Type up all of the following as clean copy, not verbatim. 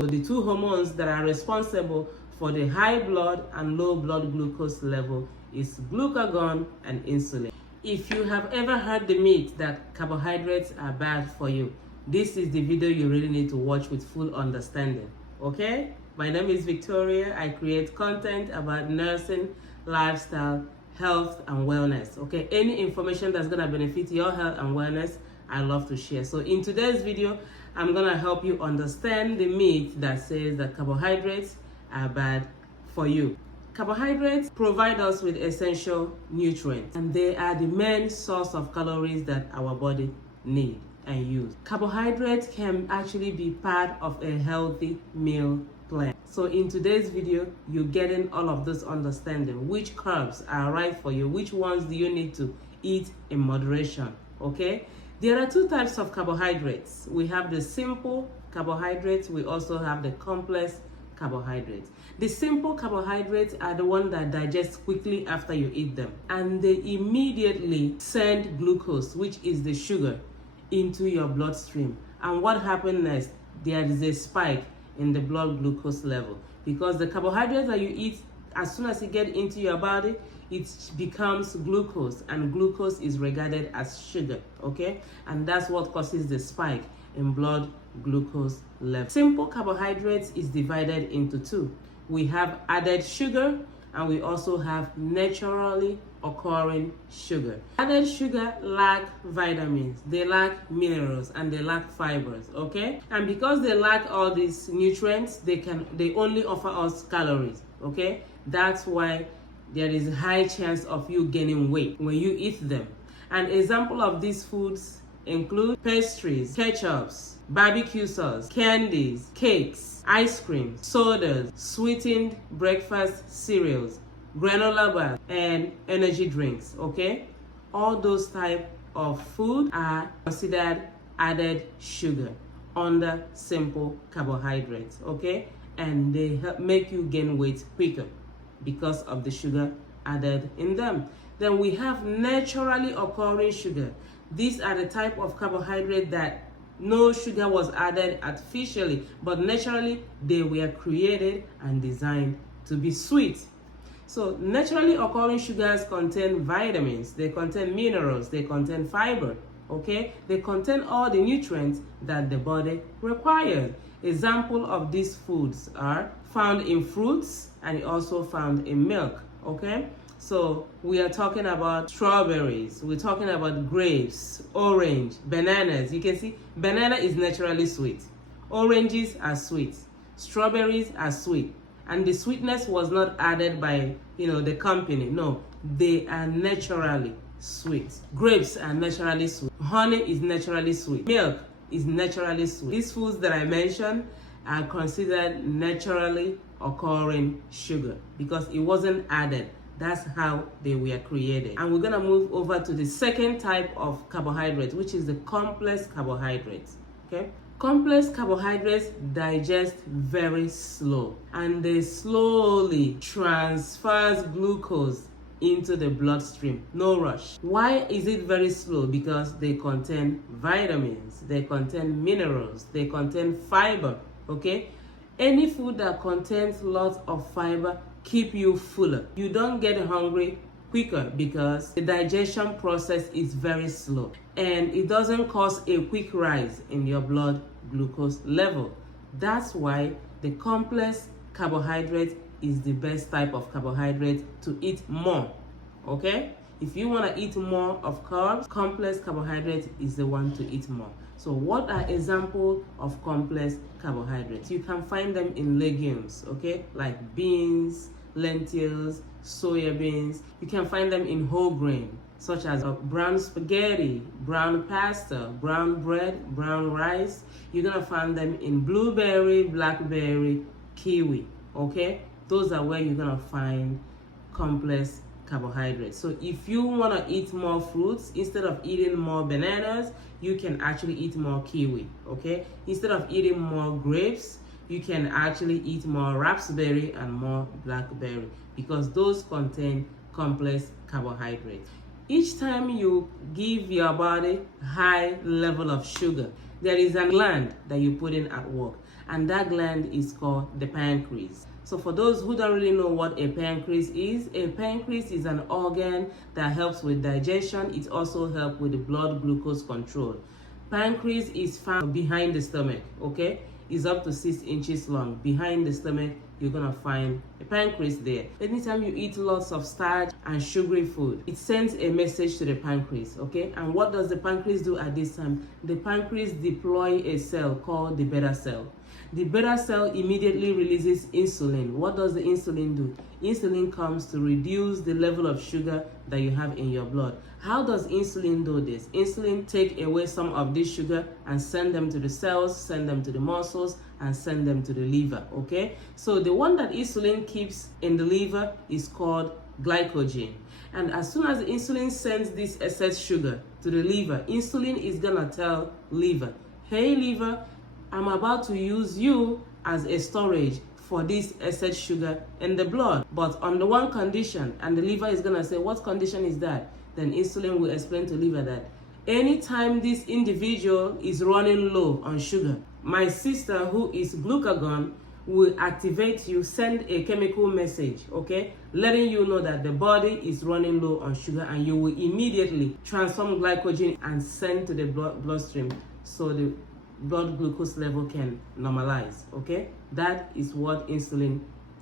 So the two hormones that are responsible for the high blood and low blood glucose level is glucagon and insulin. If you have ever heard the myth that carbohydrates are bad for you, this is the video you really need to watch with full understanding. Okay? My name is Victoria. I create content about nursing, lifestyle, health, and wellness. Okay? Any information that's going to benefit your health and wellness, I love to share. So in today's video, I'm going to help you understand the myth that says that carbohydrates are bad for you. Carbohydrates provide us with essential nutrients, and they are the main source of calories that our body need and use. Carbohydrates can actually be part of a healthy meal plan. So in today's video, you're getting all of this understanding. Which carbs are right for you? Which ones do you need to eat in moderation? Okay? There are two types of carbohydrates. We have the simple carbohydrates. We also have the complex carbohydrates. The simple carbohydrates are the ones that digest quickly after you eat them, and they immediately send glucose, which is the sugar, into your bloodstream. And what happens next? There is a spike in the blood glucose level, because the carbohydrates that you eat, as soon as it gets into your body, it becomes glucose, and glucose is regarded as sugar, okay? And that's what causes the spike in blood glucose level. Simple carbohydrates is divided into two. We have added sugar, and we also have naturally occurring sugar. Added sugar lack vitamins, they lack minerals, and they lack fibers, okay? And because they lack all these nutrients, they only offer us calories, okay? That's why there is a high chance of you gaining weight when you eat them. An example of these foods include pastries, ketchups, barbecue sauce, candies, cakes, ice cream, sodas, sweetened breakfast cereals, granola bars, and energy drinks, okay? All those type of food are considered added sugar under simple carbohydrates, okay? And they help make you gain weight quicker because of the sugar added in them. Then we have naturally occurring sugar. These are the type of carbohydrate that no sugar was added artificially, but naturally they were created and designed to be sweet. So naturally occurring sugars contain vitamins, they contain minerals, they contain fiber, okay? They contain all the nutrients that the body requires. Example of these foods are found in fruits and also found in milk, okay? So we are talking about strawberries, we're talking about grapes, orange, bananas. You can see banana is naturally sweet. Oranges are sweet. Strawberries are sweet. And the sweetness was not added by, the company. No, they are naturally sweet. Grapes are naturally sweet. Honey is naturally sweet. Milk is naturally sweet. These foods that I mentioned are considered naturally occurring sugar because it wasn't added. That's how they were created. And we're gonna move over to the second type of carbohydrates, which is the complex carbohydrates, okay? Complex carbohydrates digest very slow, and they slowly transfers glucose into the bloodstream. No rush. Why is it very slow? Because they contain vitamins, they contain minerals, they contain fiber, okay? Any food that contains lots of fiber keep you fuller. You don't get hungry quicker because the digestion process is very slow, and it doesn't cause a quick rise in your blood glucose level. That's why the complex carbohydrate is the best type of carbohydrate to eat more, okay? If you want to eat more of carbs, complex carbohydrate is the one to eat more. So what are examples of complex carbohydrates? You can find them in legumes, okay? Like beans, lentils, soya beans. You can find them in whole grain, such as brown spaghetti, brown pasta, brown bread, brown rice. You're gonna find them in blueberry, blackberry, kiwi, okay? Those are where you're gonna find complex carbohydrates. So if you want to eat more fruits, instead of eating more bananas, you can actually eat more kiwi, okay? Instead of eating more grapes, you can actually eat more raspberry and more blackberry, because those contain complex carbohydrates. Each time you give your body high level of sugar, there is a gland that you put in at work, and that gland is called the pancreas. So for those who don't really know what a pancreas is an organ that helps with digestion. It also helps with the blood glucose control. Pancreas is found behind the stomach, okay? It's up to 6 inches long. Behind the stomach, you're gonna find a pancreas there. Anytime you eat lots of starch and sugary food, it sends a message to the pancreas, okay? And what does the pancreas do at this time? The pancreas deploy a cell called the beta cell. The beta cell immediately releases insulin. What does the insulin do? Insulin comes to reduce the level of sugar that you have in your blood. How does insulin do this? Insulin take away some of this sugar and send them to the cells, send them to the muscles, and send them to the liver, okay? So the one that insulin keeps in the liver is called glycogen. And as soon as the insulin sends this excess sugar to the liver, insulin is gonna tell liver, hey liver, I'm about to use you as a storage for this excess sugar in the blood, but on the one condition. And the liver is gonna say, what condition is that? Then insulin will explain to liver that anytime this individual is running low on sugar, my sister, who is glucagon, will activate you, send a chemical message, okay, letting you know that the body is running low on sugar, and you will immediately transform glycogen and send to the bloodstream so the blood glucose level can normalize, okay? That is what insulin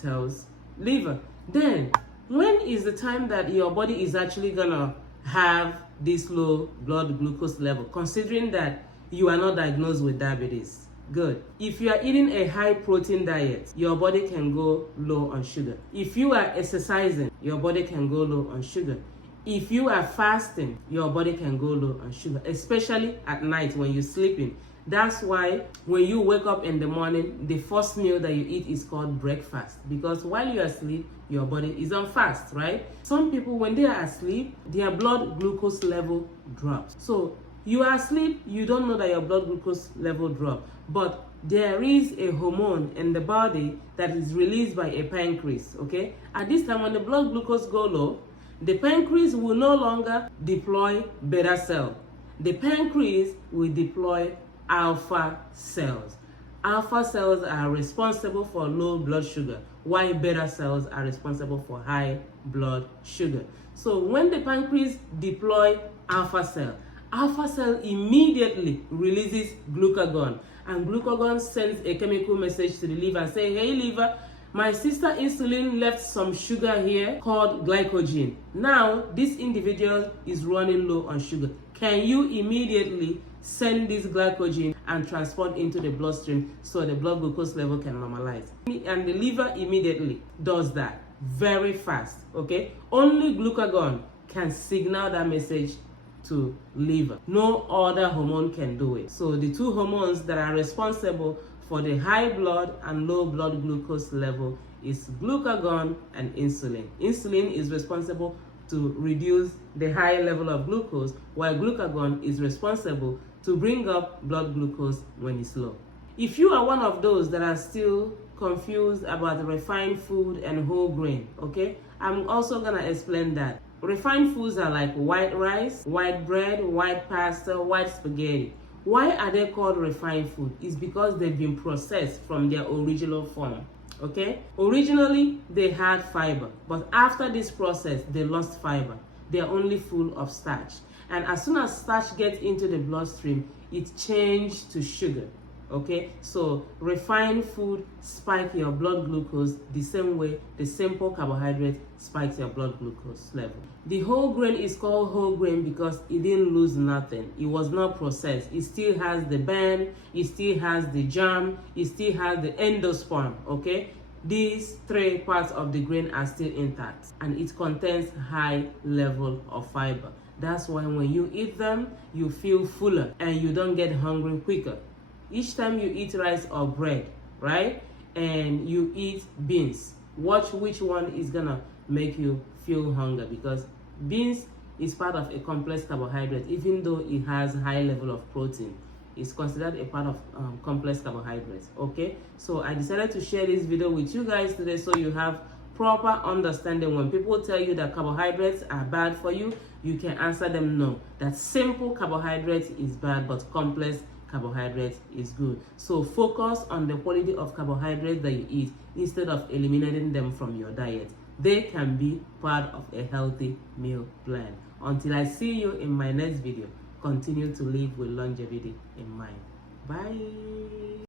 tells liver. Then, when is the time that your body is actually gonna have this low blood glucose level, considering that you are not diagnosed with diabetes? Good. If you are eating a high protein diet, your body can go low on sugar. If you are exercising, your body can go low on sugar. If you are fasting, your body can go low on sugar, especially at night when you're sleeping. That's why when you wake up in the morning, the first meal that you eat is called breakfast, because while you are asleep, your body is on fast, right? Some people, when they are asleep, their blood glucose level drops. So you are asleep, you don't know that your blood glucose level dropped, but there is a hormone in the body that is released by a pancreas, okay? At this time, when the blood glucose go low, the pancreas will no longer deploy beta cell. The pancreas will deploy alpha cells. Alpha cells are responsible for low blood sugar, while beta cells are responsible for high blood sugar. So when the pancreas deploy alpha cell immediately releases glucagon, and glucagon sends a chemical message to the liver and say, hey liver, my sister insulin left some sugar here called glycogen. Now this individual is running low on sugar. Can you immediately send this glycogen and transport into the bloodstream so the blood glucose level can normalize? And the liver immediately does that very fast, okay? Only glucagon can signal that message to liver. No other hormone can do it. So the two hormones that are responsible for the high blood and low blood glucose level is glucagon and insulin. Insulin is responsible to reduce the high level of glucose, while glucagon is responsible to bring up blood glucose when it's low. If you are one of those that are still confused about refined food and whole grain, okay, I'm also gonna explain that. Refined foods are like white rice, white bread, white pasta, white spaghetti. Why are they called refined food? It's because they've been processed from their original form, okay? Originally, they had fiber, but after this process, they lost fiber. They're only full of starch. And as soon as starch gets into the bloodstream, it changed to sugar, okay? So refined food spike your blood glucose the same way the simple carbohydrate spikes your blood glucose level. The whole grain is called whole grain because it didn't lose nothing. It was not processed. It still has the bran, it still has the germ, it still has the endosperm, okay? These three parts of the grain are still intact, and it contains high level of fiber. That's why when you eat them, you feel fuller and you don't get hungry quicker. Each time you eat rice or bread, right, and you eat beans, watch which one is gonna make you feel hunger, because beans is part of a complex carbohydrate. Even though it has high level of protein, it's considered a part of complex carbohydrates, okay? So I decided to share this video with you guys today so you have proper understanding. When people tell you that carbohydrates are bad for you, you can answer them no. That simple carbohydrates is bad, but complex carbohydrates is good. So focus on the quality of carbohydrates that you eat instead of eliminating them from your diet. They can be part of a healthy meal plan. Until I see you in my next video, continue to live with longevity in mind. Bye.